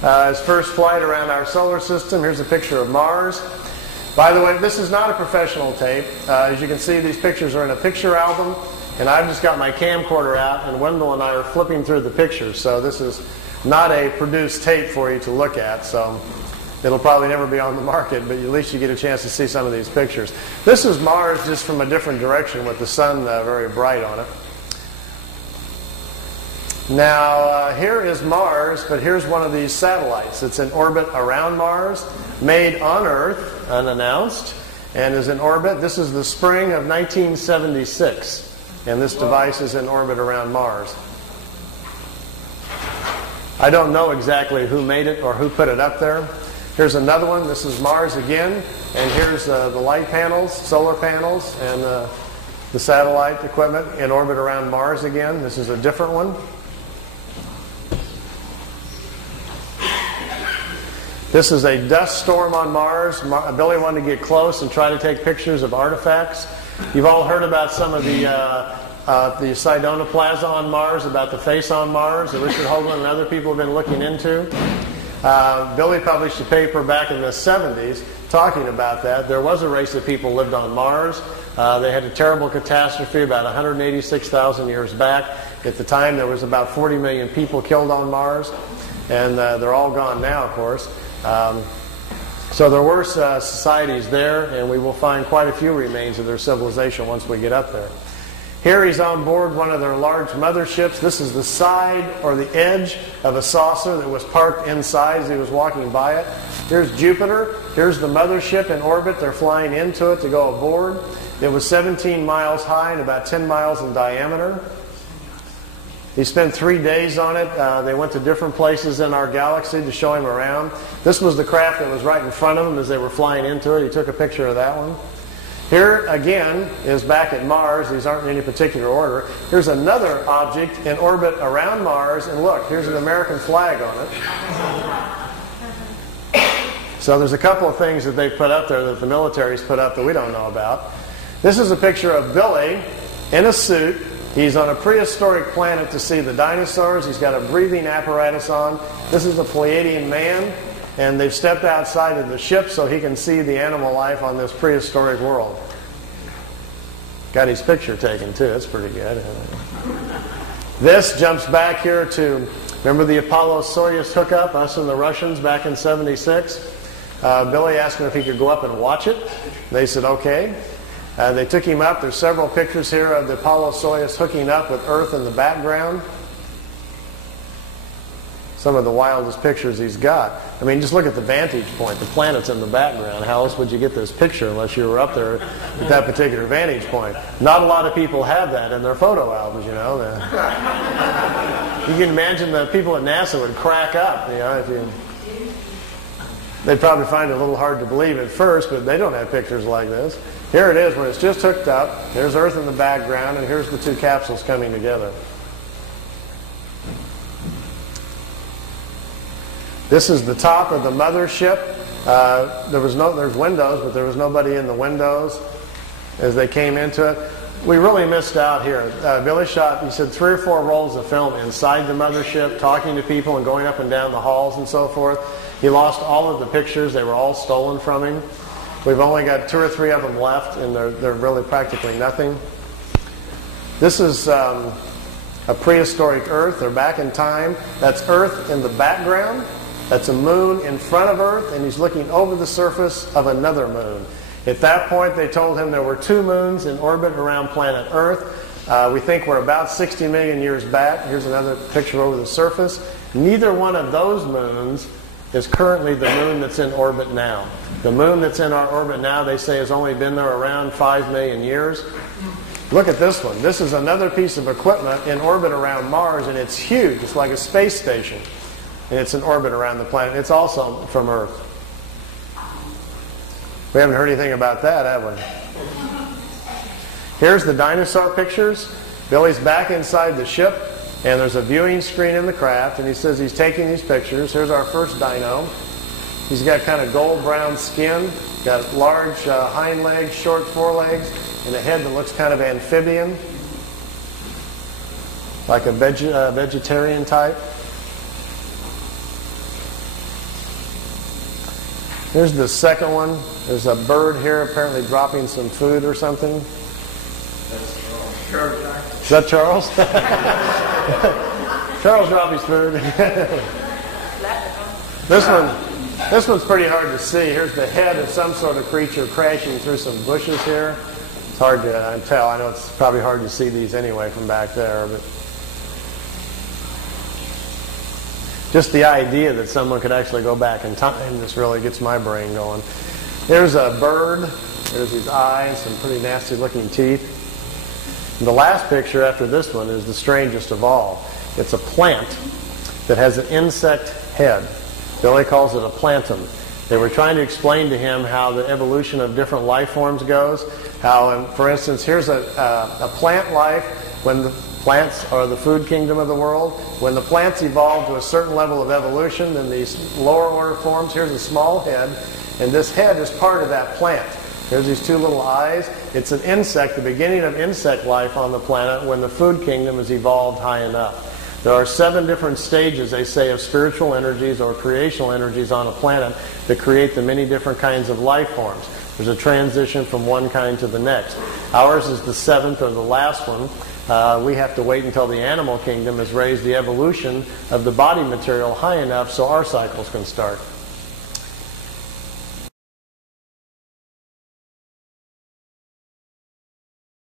His first flight around our solar system. Here's a picture of Mars. By the way, this is not a professional tape. As you can see, these pictures are in a picture album, and I've just got my camcorder out, and Wendell and I are flipping through the pictures. So this is not a produced tape for you to look at. So it'll probably never be on the market, but at least you get a chance to see some of these pictures. This is Mars just from a different direction with the sun very bright on it. Now, here is Mars, but here's one of these satellites. It's in orbit around Mars, made on Earth, unannounced, and is in orbit. This is the spring of 1976, and this device is in orbit around Mars. I don't know exactly who made it or who put it up there. Here's another one. This is Mars again, and here's the light panels, solar panels, and the satellite equipment in orbit around Mars again. This is a different one. This is a dust storm on Mars. Billy wanted to get close and try to take pictures of artifacts. You've all heard about some of the Sidona Plaza on Mars, about the face on Mars that Richard Hoagland and other people have been looking into. Billy published a paper back in the 70s talking about that. There was a race of people lived on Mars. They had a terrible catastrophe about 186,000 years back. At the time, there was about 40 million people killed on Mars, and they're all gone now, of course. So there were societies there, and we will find quite a few remains of their civilization once we get up there. Here he's on board one of their large motherships. This is the side or the edge of a saucer that was parked inside as he was walking by it. Here's Jupiter. Here's the mothership in orbit. They're flying into it to go aboard. It was 17 miles high and about 10 miles in diameter. He spent 3 days on it. They went to different places in our galaxy to show him around. This was the craft that was right in front of him as they were flying into it. He took a picture of that one. Here, again, is back at Mars. These aren't in any particular order. Here's another object in orbit around Mars. And look, here's an American flag on it. So there's a couple of things that they put up there that the military's put up that we don't know about. This is a picture of Billy in a suit. He's on a prehistoric planet to see the dinosaurs. He's got a breathing apparatus on. This is a Pleiadian man, and they've stepped outside of the ship so he can see the animal life on this prehistoric world. Got his picture taken, too. That's pretty good. This jumps back here to, remember the Apollo-Soyuz hookup, us and the Russians back in '76? Billy asked him if he could go up and watch it. They said, okay. They took him up. There's several pictures here of the Apollo-Soyuz hooking up with Earth in the background. Some of the wildest pictures he's got. I mean, just look at the vantage point. The planet's in the background. How else would you get this picture unless you were up there at that particular vantage point? Not a lot of people have that in their photo albums, you know. You can imagine the people at NASA would crack up, you know, if you... They'd probably find it a little hard to believe at first, but they don't have pictures like this. Here it is when it's just hooked up. There's Earth in the background, and here's the two capsules coming together. This is the top of the mothership. There's windows, but there was nobody in the windows as they came into it. We really missed out here. Billy shot, he said, 3 or 4 rolls of film inside the mothership, talking to people and going up and down the halls and so forth. He lost all of the pictures. They were all stolen from him. We've only got 2 or 3 of them left, and they're really practically nothing. This is a prehistoric Earth. They're back in time. That's Earth in the background. That's a moon in front of Earth, and he's looking over the surface of another moon. At that point, they told him there were 2 moons in orbit around planet Earth. We think we're about 60 million years back. Here's another picture over the surface. Neither one of those moons is currently the moon that's in orbit now. The moon that's in our orbit now, they say, has only been there around 5 million years. Look at this one. This is another piece of equipment in orbit around Mars, and it's huge. It's like a space station. And it's in orbit around the planet. It's also from Earth. We haven't heard anything about that, have we? Here's the dinosaur pictures. Billy's back inside the ship, and there's a viewing screen in the craft, and he says he's taking these pictures. Here's our first dino. He's got kind of gold-brown skin, got large hind legs, short forelegs, and a head that looks kind of amphibian, like a vegetarian type. Here's the second one. There's a bird here apparently dropping some food or something. Is that Charles? Charles dropped his food. This one's pretty hard to see. Here's the head of some sort of creature crashing through some bushes here. It's hard to tell. I know it's probably hard to see these anyway from back there, but just the idea that someone could actually go back in time just really gets my brain going. There's a bird. There's his eyes, some pretty nasty looking teeth. And the last picture after this one is the strangest of all. It's a plant that has an insect head. Billy calls it a plantum. They were trying to explain to him how the evolution of different life forms goes. How, for instance, here's a plant life when the plants are the food kingdom of the world. When the plants evolve to a certain level of evolution, then these lower order forms, here's a small head, and this head is part of that plant. There's these two little eyes. It's an insect, the beginning of insect life on the planet when the food kingdom has evolved high enough. There are 7 different stages, they say, of spiritual energies or creational energies on a planet that create the many different kinds of life forms. There's a transition from one kind to the next. Ours is the 7th or the last one. We have to wait until the animal kingdom has raised the evolution of the body material high enough so our cycles can start.